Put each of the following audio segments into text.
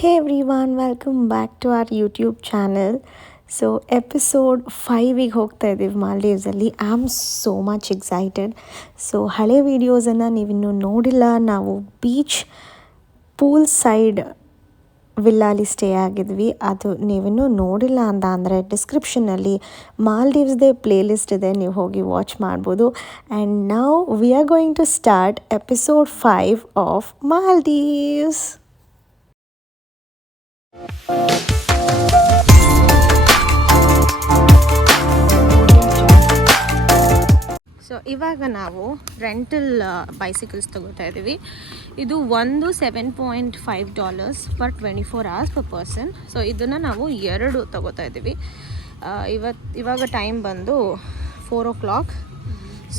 Hey everyone, welcome back to our YouTube channel. So episode 5ಗೆ ಹೋಗ್ತಾ ಇದ್ದೀವಿ ಮಾಲ್ಡೀವ್ಸಲ್ಲಿ. I am so much excited. So ಹಳೆ ವೀಡಿಯೋಸನ್ನು ನೀವಿನ್ನೂ ನೋಡಿಲ್ಲ. ನಾವು ಬೀಚ್ ಪೂಲ್ ಸೈಡ್ ವಿಲ್ಲಾಲಿ ಸ್ಟೇ ಆಗಿದ್ವಿ. ಅದು ನೀವಿನ್ನೂ ನೋಡಿಲ್ಲ ಅಂತ ಅಂದರೆ ಡಿಸ್ಕ್ರಿಪ್ಷನಲ್ಲಿ ಮಾಲ್ಡೀವ್ಸ್ದೇ ಪ್ಲೇಲಿಸ್ಟ್ ಇದೆ, ನೀವು ಹೋಗಿ ವಾಚ್ ಮಾಡ್ಬೋದು. And now we are going to start episode 5 of Maldives. So ಇವಾಗ ನಾವು ರೆಂಟಲ್ ಬೈಸಿಕಲ್ಸ್ ತೊಗೋತಾ ಇದ್ದೀವಿ. ಇದು ಒಂದು $7.5 for 24 hours per person. So ಇದನ್ನು ನಾವು 2 ತೊಗೋತಾ ಇದ್ದೀವಿ. ಇವಾಗ ಟೈಮ್ ಬಂದು 4 o'clock.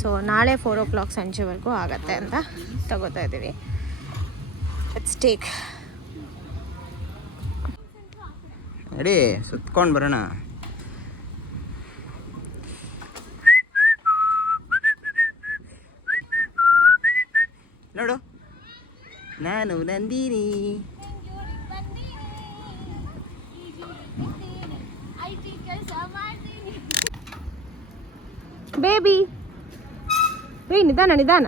ಸೊ ನಾಳೆ 4 o'clock ಸಂಜೆವರೆಗೂ ಆಗತ್ತೆ ಅಂತ ತೊಗೋತಾ ಇದ್ದೀವಿ. Let's take. ನಡಿ ಸುತ್ಕೊಂಡು ಬರೋಣ. ನೋಡು, ನಾನು ನಂದಿನಿ. ಬೇಬಿ ನಿಧಾನ ನಿಧಾನ.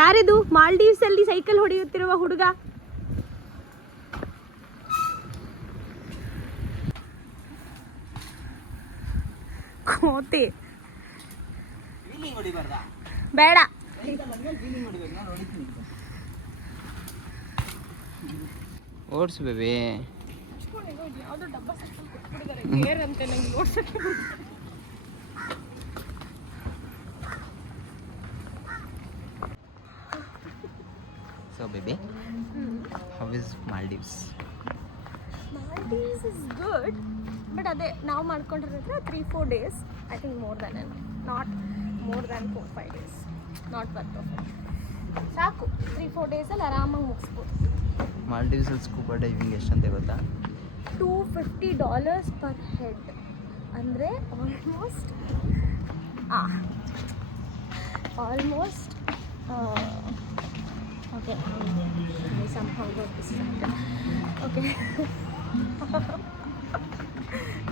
ಯಾರಿದು ಮಾಲ್ಡೀವ್ಸ್ ಅಲ್ಲಿ ಸೈಕಲ್ ಹೊಡೆಯುತ್ತಿರುವ ಹುಡುಗ? ಕೋತಿ ಬೇಡ. Odds baby. So baby, how is Maldives? Maldives is good, but ಅದೇ ನಾವು ಮಾಡ್ಕೊಂಡಿರೋದ್ರೆ 3-4 days. I think more than enough. Not more than 4-5 days. Not worth of it. ಸಾಕು, 3-4 days ಅಲ್ಲಿ ಆರಾಮಾಗಿ ಮುಗಿಸ್ಬೋದು. ಮಾಲ್ಡೀವ್ಸ್ ಅಲ್ಲಿ ಸ್ಕೂಬಾ ಡೈವಿಂಗ್ ಎಷ್ಟಂತ ಗೊತ್ತಾ? $250 per head. ಅಂದರೆ almost okay, I somehow got distracted. Okay.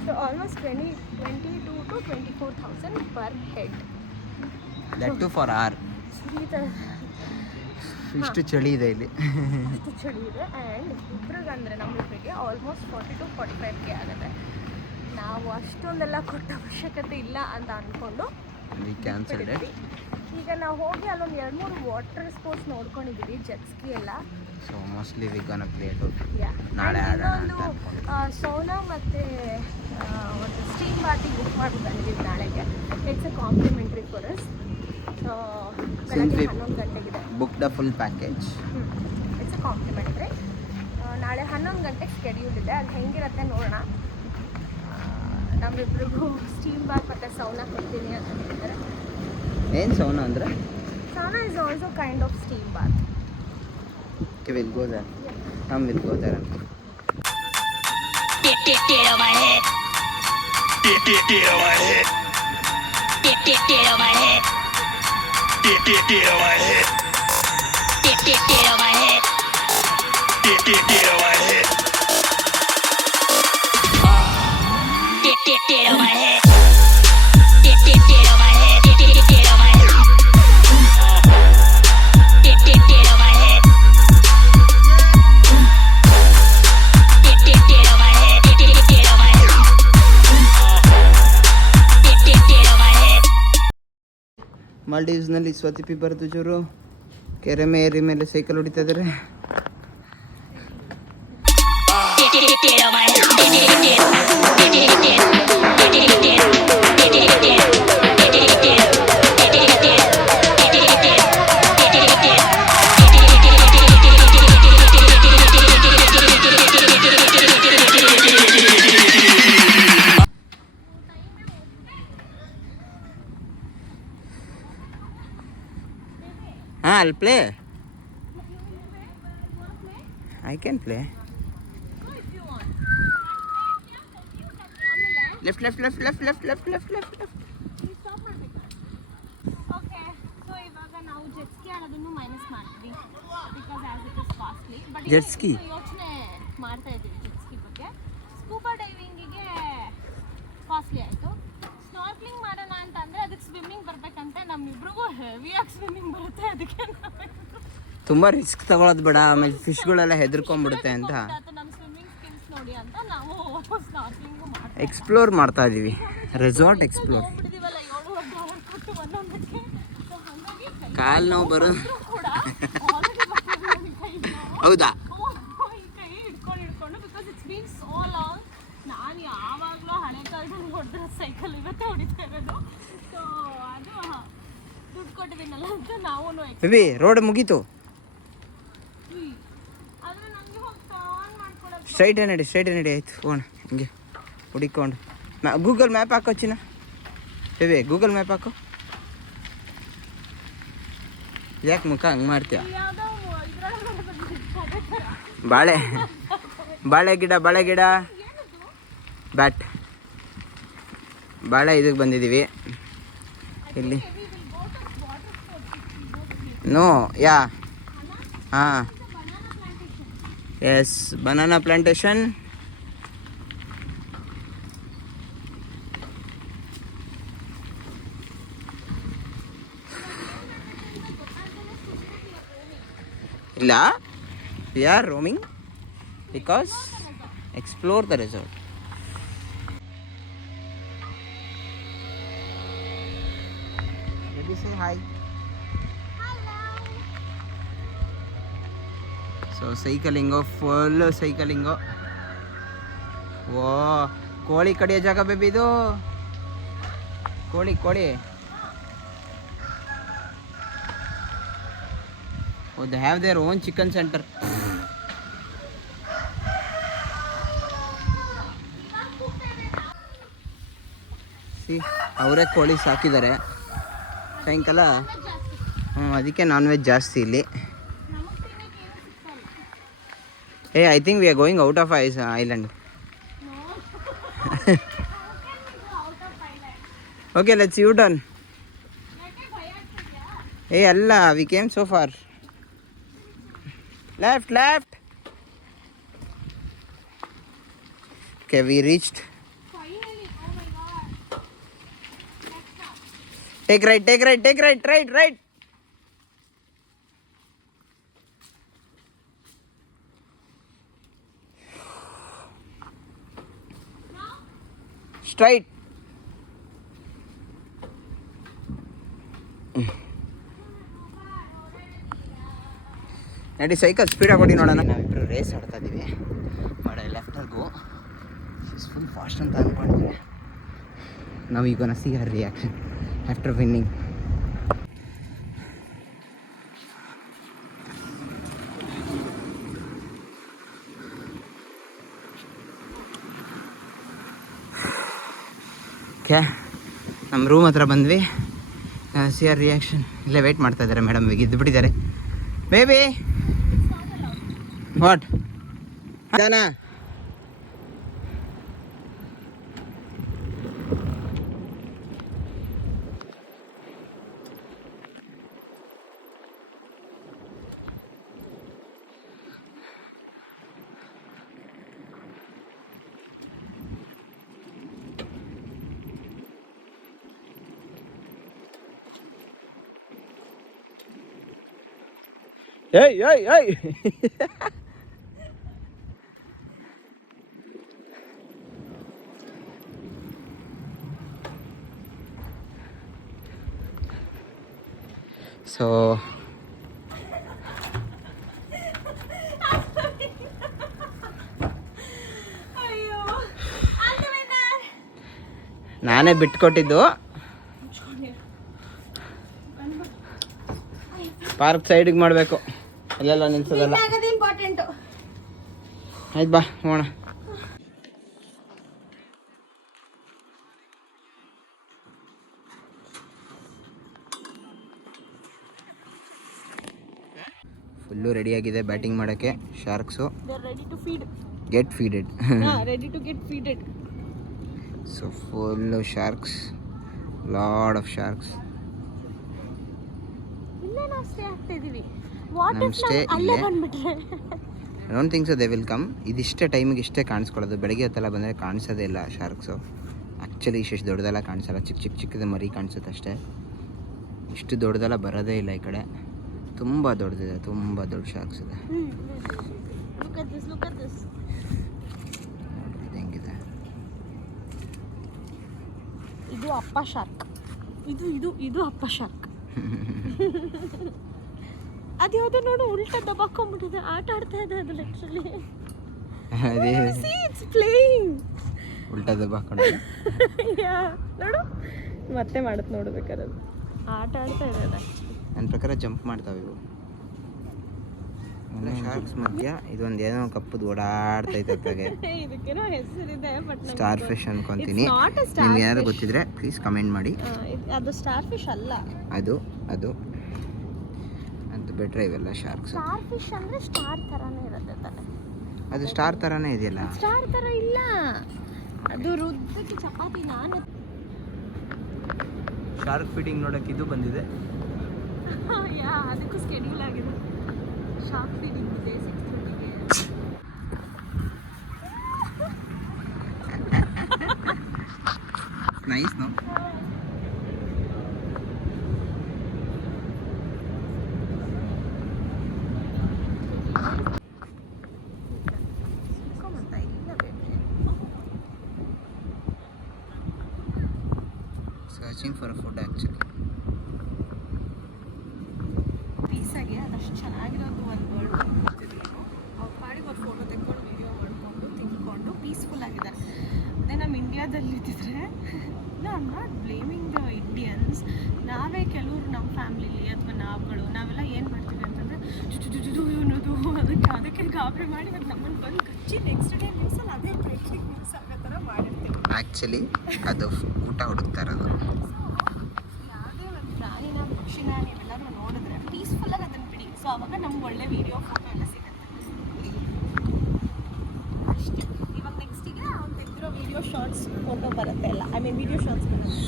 So almost 22 to 24,000 per head. That too for hour. ಇಷ್ಟು ಚಳಿ ಇದೆ ಇಲ್ಲಿ. ಇಷ್ಟು ಚಳಿ ಇದೆ. ಆ್ಯಂಡ್ ಇಬ್ಬರಿಗೆ ಅಂದರೆ ನಮ್ಮಿಬ್ಬರಿಗೆ ಆಲ್ಮೋಸ್ಟ್ 40 to 45K ಆಗುತ್ತೆ. ನಾವು ಅಷ್ಟೊಂದೆಲ್ಲ ಕೊಟ್ಟ ಅವಶ್ಯಕತೆ ಇಲ್ಲ ಅಂತ ಅಂದ್ಕೊಂಡು ಕ್ಯಾನ್ಸಲ್. ಈಗ ನಾವು ಹೋಗಿ ಅಲ್ಲೊಂದು 2-3 ವಾಟರ್ ಸ್ಪೋರ್ಟ್ಸ್ ನೋಡ್ಕೊಂಡಿದ್ದೀವಿ, ಜೆಟ್ಸ್ಕಿ ಎಲ್ಲ. So mostly we gonna play it. ನಾಳೆ ಸೌನಾ ಮತ್ತು ಒಂದು ಸ್ಟೀಮ್ ಬಾತಿಗೆ ಬುಕ್ ಮಾಡ್ಬಿಟ್ಟಿದ್ದೀವಿ ನಾಳೆಗೆ. It's a complimentary for us. So ಬೆಳಗ್ಗೆ 11 ಗಂಟೆಗಿದೆ. Book the full package. It's a complimentary. ನಾಳೆ 11 ಗಂಟೆಗೆ ಸ್ಕೆಡ್ಯೂಲ್ ಇದೆ. ಅದು ಹೆಂಗಿರುತ್ತೆ ನೋಡೋಣ. ನಮ್ಮಿಬ್ರಿಗೂ ಸ್ಟೀಮ್ ಬಾತ್ ಮತ್ತು ಸೌನಾ ಕೊಡ್ತೀನಿ ಅಂತ ಹೇಳಿದ್ದಾರೆ. ಏನು ಸೌನಾ ಅಂದರೆ? Sauna is also kind of steam bath. Okay, we'll go there. Hum will go there. Tiro my head. Tiro my head. Tiro my head. Tiro my head. Tiro my head. Tiro my head. Tiro my head. ಮಾಲ್ಡೀವ್ಸ್ನಲ್ಲಿ ಸ್ವತಿಪಿ ಭರದ್ವಾಜರು ಕೆರೆ ಮೇಲೆ cycle ಹೊಡಿತಾ ಇದ್ದಾರೆ. I'll play. I can play. Left. Please stop. Okay. ನಾವು jet ski ಆಡೋದನ್ನು minus ಮಾಡ್ತೀವಿ because as it is costly. But Jet ski? ಯೋಚನೆ ಮಾಡ್ತಾ ಇದ್ದೀವಿ jet ski ಬಗ್ಗೆ. ಸ್ಕೂಬಾ ಡೈವಿಂಗಿಗೆ ಕಾಸ್ಟ್ಲಿ ಆಯಿತು. ಸ್ನಾರ್ಕ್ಲಿಂಗ್ ಮಾಡೋಣ ಅಂತಂದರೆ ಅದಕ್ಕೆ ಸ್ವಿಮ್ಮಿಂಗ್ ಬರಬೇಕಂತೆ. ನಮ್ಮಿಬ್ರಿಗೂ ಹೆವಿಯಾಗಿ ಸ್ವಿಮ್ಮಿಂಗ್ ಬರುತ್ತೆ, ಅದಕ್ಕೆ ತುಂಬ ರಿಸ್ಕ್ ತಗೊಳ್ಳೋದು ಬೇಡ, ಆಮೇಲೆ ಫಿಶ್ಗಳೆಲ್ಲ ಹೆದರ್ಕೊಂಡ್ಬಿಡುತ್ತೆ ಅಂತ ನಮ್ಮ ಸ್ವಿಮ್ಮಿಂಗ್ ಸ್ಕಿಲ್ಸ್ ನೋಡಿ ಅಂತ ನಾವು ಸ್ನಾರ್ಕ್ಲಿಂಗು ಮಾಡ್ತೀವಿ. ಎಕ್ಸ್ಪ್ಲೋರ್ ಮಾಡ್ತಾ ಇದ್ದೀವಿ, ರೆಸಾರ್ಟ್ ಎಕ್ಸ್ಪ್ಲೋರ್. ಹೋಗ್ಬಿಟ್ಟಿದ್ದೀವಲ್ಲ $700 ಕೊಟ್ಟು ಒಂದೊಂದಕ್ಕೆ. ಸೊ ಹಾಗಾಗಿ ಕಾಲು ನೋವು ಬರೋದು ಕೂಡ ಆಲ್ರೆಡಿ ಹೌದಾ? ಈ ಕೈ ಹಿಡ್ಕೊಂಡು because it's been so long. ನಾನು ಯಾವಾಗಲೂ ಹಳೆ ಕಾಲದಲ್ಲಿ ಹೊಡೆದ್ರೆ ಸೈಕಲ್ ಇವತ್ತೇ ಹೊಡಿತಾ ಇರೋದು. ಸೊ ಅದು ದುಡ್ಡು ಕೊಟ್ಟಿದ್ದೀನಲ್ಲ ಅಂತ ನಾವು ಬೇಬಿ ರೋಡ್ ಮುಗೀತು. ಆದರೆ ನಮಗೆ ಹೋಗಿ ಟರ್ನ್ ಮಾಡ್ಕೊಳಕ್ಕೆ ಸ್ಟ್ರೈಟ್ ನಡಿ ಆಯ್ತು. ಹೋಗೋಣ ಹಿಂಗೆ ಹುಡಿಕೊಂಡು. ಗೂಗಲ್ ಮ್ಯಾಪ್ ಹಾಕೋ ಚಿನ್ನ. ಬೇಬಿ ಗೂಗಲ್ ಮ್ಯಾಪ್ ಹಾಕೋ. ಯಾಕೆ ಮುಖ ಹಂಗೆ ಮಾಡ್ತೀಯ? ಯಾವುದೋ ಇದರೊಳಗೆ ಬಂದಿತ್ತು ಬಾಳೆ ಗಿಡ ಬ್ಯಾಟ್ ಬಾಳೆ ಇದಕ್ಕೆ ಬಂದಿದ್ದೀವಿ ಇಲ್ಲಿ. ನೋ ಯಾ ಹಾಂ ಎಸ್ ಬನಾನಾ ಪ್ಲಾಂಟೇಶನ್. ಇಲ್ಲ, we are roaming because explore the resort. Maybe say hi. So full cycling. ಓ ಕೋಳಿ ಕಡಿಯೋ ಜಾಗ ಬೇಬಿ ಇದು. ಕೋಳಿ oh they have their own chicken centre. See ಅವರೇ ಕೋಳಿ ಸಾಕಿದ್ದಾರೆ. ಸಾಯಂಕಾಲ ಅದಕ್ಕೆ ನಾನ್ ವೆಜ್ ಜಾಸ್ತಿ ಇಲ್ಲಿ. I think we are going out of island. Okay, let's U-turn. Hey, Allah, we came so far. Left. Okay, we reached. Finally, oh my god. Take right. Straight. ನಡಿ cycle ಸ್ಪೀಡಾಗಿ ಹೊಡಿ ನೋಡೋಣ. ನಾವಿಬ್ಬರು race ಆಡ್ತಾ ಇದ್ದೀವಿ. ಮಾಡಿ ಲೆಫ್ಟರ್ಗು ಫುಲ್ ಫಾಸ್ಟ್ ಅಂತ ಅಂದ್ಕೊಂಡಿದ್ದೆ. ನಾವು ಈಗ see her reaction after winning. Okay, ನಮ್ಮ ರೂಮ್ ಹತ್ರ ಬಂದ್ವಿ. ಸಿ ಆರ್ ರಿಯಾಕ್ಷನ್ ಇಲ್ಲೇ ವೆಯ್ಟ್ ಮಾಡ್ತಾ ಇದ್ದಾರೆ ಮೇಡಮ್. ಈಗ ಇದ್ದು ಬಿಟ್ಟಿದ್ದಾರೆ. ಬೇಬಿ ವಾಟ್ ಜಾನ ಏಯ್ ಸೊ ನಾನೇ ಬಿಟ್ಕೊಟ್ಟಿದ್ದು. ಪಾರ್ಕ್ ಸೈಡಿಗೆ ಮಾಡಬೇಕು, ಅಲ್ಲೆಲ್ಲ ನಿಲ್ಸೋದಲ್ಲ. ಇಂಪಾರ್ಟೆಂಟು. ಆಯ್ತು ಬಾ ಹೋಗೋಣ. ಫುಲ್ಲು ರೆಡಿಯಾಗಿದೆ ಬ್ಯಾಟಿಂಗ್ ಮಾಡೋಕ್ಕೆ sharks. Get feeded. So full sharks, lot of sharks. ಇಲ್ಲೇ ನಾವು ಸ್ಟೇ ಆಗ್ತಾ ಇದೀವಿ. ವಾಟ್ ನಮ್ಮ ಇಫ್ ಸ್ಟೇ ನಾವು ಅಲ್ಲೇ ಇಲ್ಲೇ. ಬಂದ್ಬಿಟ್ರೆ? I don't think so they will come. ಇದಿಷ್ಟೇ ಟೈಮಿಗೆ ಇಷ್ಟೇ ಕಾಣಿಸ್ಕೊಳ್ಳೋದು. ಬೆಳಗ್ಗೆ ಹೊತ್ತೆಲ್ಲ ಬಂದರೆ ಕಾಣಿಸೋದೇ ಇಲ್ಲ ಶಾರ್ಕ್ಸು. ಆ್ಯಕ್ಚುಲಿ ಇಷ್ಟು ದೊಡ್ಡದೆಲ್ಲ ಕಾಣಿಸಲ್ಲ, ಚಿಕ್ಕದ ಮರಿ ಕಾಣಿಸುತ್ತೆ ಅಷ್ಟೇ. ಇಷ್ಟು ದೊಡ್ಡದೆಲ್ಲ ಬರೋದೇ ಇಲ್ಲ ಈ ಕಡೆ. ತುಂಬ ದೊಡ್ಡದಿದೆ, ತುಂಬ ದೊಡ್ಡ ಶಾರ್ಕ್ಸ್ ಇದೆ. Look at this. ಇದು ಹೆಂಗಿದೆ? ಇದು ಅಪ್ಪ ಶಾರ್ಕ್. ಇದು ಅಪ್ಪ ಶಾರ್ಕ್. ಅದ್ಯಾವುದೋ ನೋಡು ಉಲ್ಟಾ ದಬಾಕೊಂಡ್ಬಿಟ್ಟಿದೆ, ಆಟ ಆಡ್ತಾ ಇದೆ ಅದು ಲಿಟ್ರಲಿ. ಅದೇ ಇಟ್ಸ್ ಪ್ಲೇಯಿಂಗ್. ಉಲ್ಟಾ ದಬಾಕೊಂಡು ನೋಡು ಮತ್ತೆ ಮಾಡುತ್ತೆ ನೋಡ್ಬೇಕಾದ್ರೆ ಅದು ಆಟ ಆಡ್ತಾ ಇದೆ ಅದು. ನನ್ನ ಪ್ರಕಾರ ಜಂಪ್ ಮಾಡ್ತಾವೆ ಇವು. ಶಾರ್ಕ್ಸ್ ಮಧ್ಯ ಇದೊಂದು ಏನೋ ಕಪ್ಪದು ಓಡಾಡ್ತೈತೆ ಅತ್ತಾಗೆ. ಇದಕ್ಕೇನೋ ಹೆಸರಿದೆ ಬಟ್ ಸ್ಟಾರ್ ಫಿಶ್ ಅನ್ಕೊಂತೀನಿ. ನಿಮ್ಗೆ ಏನಾದ್ರು ಗೊತ್ತಿದ್ರೆ ಪ್ಲೀಸ್ ಕಮೆಂಟ್ ಮಾಡಿ. ಅದು ಸ್ಟಾರ್ ಫಿಶ್ ಅಲ್ಲ, ಅದು ಅದು ಅದು ಬೆಟ್ರೆ ಇವೆಲ್ಲ ಶಾರ್ಕ್ಸ್. ಸ್ಟಾರ್ ಫಿಶ್ ಅಂದ್ರೆ ಸ್ಟಾರ್ ತರಾನೇ ಇರುತ್ತೆ ತಾನೆ. ಅದು ಸ್ಟಾರ್ ಥರನೇ ಇದೆಯಲ್ಲ. ಸ್ಟಾರ್ ತರ ಇಲ್ಲ, ಅದು ರುದ್ದಕ್ಕೆ ಚಪಾತಿ. ನಾನು ಶಾರ್ಕ್ ಫೀಡಿಂಗ್ ನೋಡೋಕೆ ಇದು ಬಂದಿದೆ. ಅದಕ್ಕೂ ಸ್ಕೆಡ್ಯೂಲ್ ಆಗಿದೆ. ಶಾರ್ಕ್ ಫೀಡಿಂಗ್ ಇದೆ 6:30ಗೆ. Nice no. Searching for a food actually. ಪೀಸಾಗಿ ಅದಷ್ಟು ಚೆನ್ನಾಗಿರೋದು ಒಂದು ವರ್ಡ್ ಅವ್ರ ಪಾಡಿಗೆ ಅವ್ರು ಫೋಟೋ ತೆಕ್ಕೊಂಡು ವಿಡಿಯೋ ಮಾಡ್ಕೊಂಡು ತಿನ್ಕೊಂಡು ಪೀಸ್ಫುಲ್ ಆಗಿದ್ದಾರೆ. ಅದೇ ನಮ್ಮ ಇಂಡಿಯಾದಲ್ಲಿ ಇದ್ದಿದ್ರೆ, I am not blaming the Indians, ನಾವೇ ಕೆಲವರು ನಮ್ಮ ಫ್ಯಾಮಿಲಿಲಿ ಅಥವಾ ನಾವೆಲ್ಲ ಏನು ಮಾಡ್ತೀವಿ ಅಂತಂದರೆ ಅನ್ನೋದು ಅದಕ್ಕೆ ಗಾಬರಿ ಮಾಡಿ ಮತ್ತು ನಮ್ಮನ್ನು ಬಂದು ಕಚ್ಚಿ ನೆಕ್ಸ್ಟ್ ಡೇ ನ್ಯೂಸಲ್ಲಿ ಅದೇ ಬ್ರೇಕಿಂಗ್ ನ್ಯೂಸ್ ಆಗೋ ಥರ ಮಾಡಿರ್ತೀವಿ. ಆ್ಯಕ್ಚುಲಿ ಅದು ಊಟ ಹುಡುಕ್ತಾ ಇರೋದು. ಯಾವುದೇ ಒಂದು ಪ್ರಾಣಿನ ಪಕ್ಷಿನ ನೀವೆಲ್ಲರೂ ನೋಡಿದ್ರೆ ಪೀಸ್ಫುಲ್ಲಾಗಿ ಅದನ್ನು ಬಿಡಿ. ಸೊ ಅವಾಗ ನಮ್ಗೆ ಒಳ್ಳೆ ವೀಡಿಯೋ ಫೋಟೋ ಎಲ್ಲ ಸಿಗುತ್ತೆ ಅಷ್ಟೇ. ಇವಾಗ ನೆಕ್ಸ್ಟಿಗೆ ಅವ್ನು ತೆಗೆದಿರೋ ವೀಡಿಯೋ ಶಾರ್ಟ್ಸ್ ಫೋಟೋ ಬರುತ್ತೆ ಎಲ್ಲ. ಐ ಮೀನ್ ವೀಡಿಯೋ ಶಾರ್ಟ್ಸ್ ಬರುತ್ತೆ.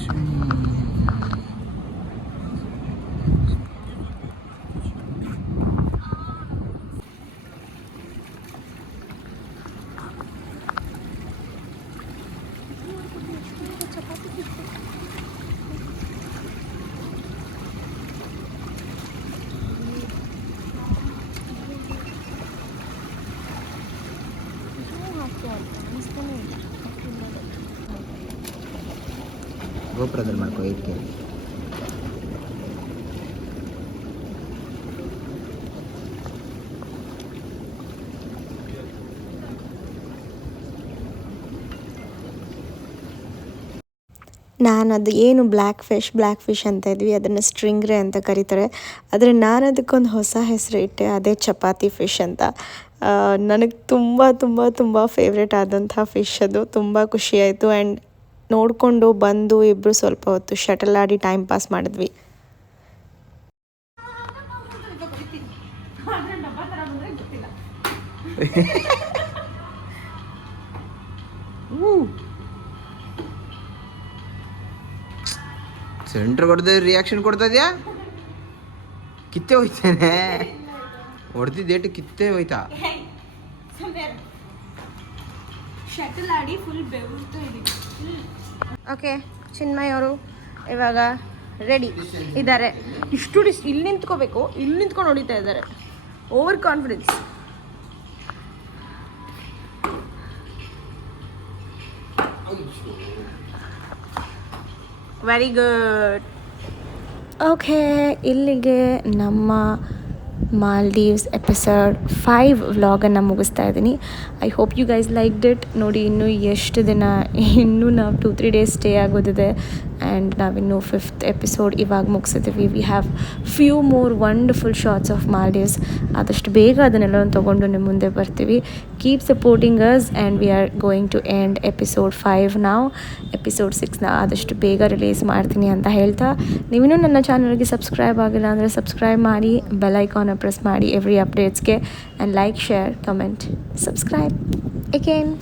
ಗೋಪುರದಲ್ಲಿ ಮಾಡ್ಕೋ ಇದಕ್ಕೆ. ನಾನದು ಏನು ಬ್ಲ್ಯಾಕ್ ಫಿಶ್ ಅಂತ ಇದ್ವಿ, ಅದನ್ನು ಸ್ಟ್ರಿಂಗ್ರೆ ಅಂತ ಕರೀತಾರೆ. ಆದರೆ ನಾನು ಅದಕ್ಕೊಂದು ಹೊಸ ಹೆಸರು ಇಟ್ಟೆ, ಅದೇ ಚಪಾತಿ ಫಿಶ್ ಅಂತ. ನನಗೆ ತುಂಬ ತುಂಬ ತುಂಬ ಫೇವ್ರೇಟ್ ಆದಂಥ ಫಿಶ್ ಅದು. ತುಂಬ ಖುಷಿಯಾಯಿತು. ಆ್ಯಂಡ್ ನೋಡಿಕೊಂಡು ಬಂದು ಇಬ್ಬರು ಸ್ವಲ್ಪ ಹೊತ್ತು ಶಟಲ್ ಆಡಿ ಟೈಮ್ ಪಾಸ್ ಮಾಡಿದ್ವಿ. ಸೆಂಟ್ರ್ ಹೊಡೆದ ರಿಯಾಕ್ಷನ್ ಕೊಡ್ತಾ ಇದೆಯಾ? ಕಿತ್ತೆ ಹೋಯ್ತಾನೆ, ಹೊಡೆದಿದ್ದೇಟು ಕಿತ್ತೆ ಹೋಯ್ತಾ. ಶಟಲ್ ಆಡಿ ಫುಲ್ ಬೆವರ್ತಾ ಇದೀವಿ. ಓಕೆ, ಚಿನ್ಮಯ್ ಅವರು ಇವಾಗ ರೆಡಿ ಇದ್ದಾರೆ. ಇಲ್ಲಿ ನಿಂತ್ಕೋಬೇಕು, ಇಲ್ಲಿ ನಿಂತ್ಕೊಂಡು ಹೊಡಿತಾ ಇದ್ದಾರೆ. Overconfidence. Very good. Okay, ಇಲ್ಲಿಗೆ ನಮ್ಮ ಮಾಲ್ಡೀವ್ಸ್ ಎಪಿಸೋಡ್ 5 ವ್ಲಾಗನ್ನು ಮುಗಿಸ್ತಾ ಇದ್ದೀನಿ. I hope you guys liked it. ನೋಡಿ, ಇನ್ನೂ ಎಷ್ಟು ದಿನ, ಇನ್ನೂ ನಾವು 2-3 ಡೇಸ್ ಸ್ಟೇ ಆಗೋದಿದೆ. ಆ್ಯಂಡ್ ನಾವಿನ್ನೂ 5th ಎಪಿಸೋಡ್ ಇವಾಗ ಮುಗಿಸಿದ್ದೀವಿ. We have few more wonderful shorts of Maldives. ಆದಷ್ಟು ಬೇಗ ಅದನ್ನೆಲ್ಲ ತೊಗೊಂಡು ನಿಮ್ಮ ಮುಂದೆ ಬರ್ತೀವಿ. Keep supporting us and we are going to end episode 5 ನಾವು. ಎಪಿಸೋಡ್ 6ನ ಆದಷ್ಟು ಬೇಗ ರಿಲೀಸ್ ಮಾಡ್ತೀನಿ ಅಂತ ಹೇಳ್ತಾ, ನೀವಿನ್ನೂ ನನ್ನ ಚಾನಲ್ಗೆ ಸಬ್ಸ್ಕ್ರೈಬ್ ಆಗಿಲ್ಲ ಅಂದರೆ ಸಬ್ಸ್ಕ್ರೈಬ್ ಮಾಡಿ, ಬೆಲ್ ಐಕಾನ ಪ್ರೆಸ್ ಮಾಡಿ ಎವ್ರಿ ಅಪ್ಡೇಟ್ಸ್ಗೆ. And like, share, comment, subscribe again.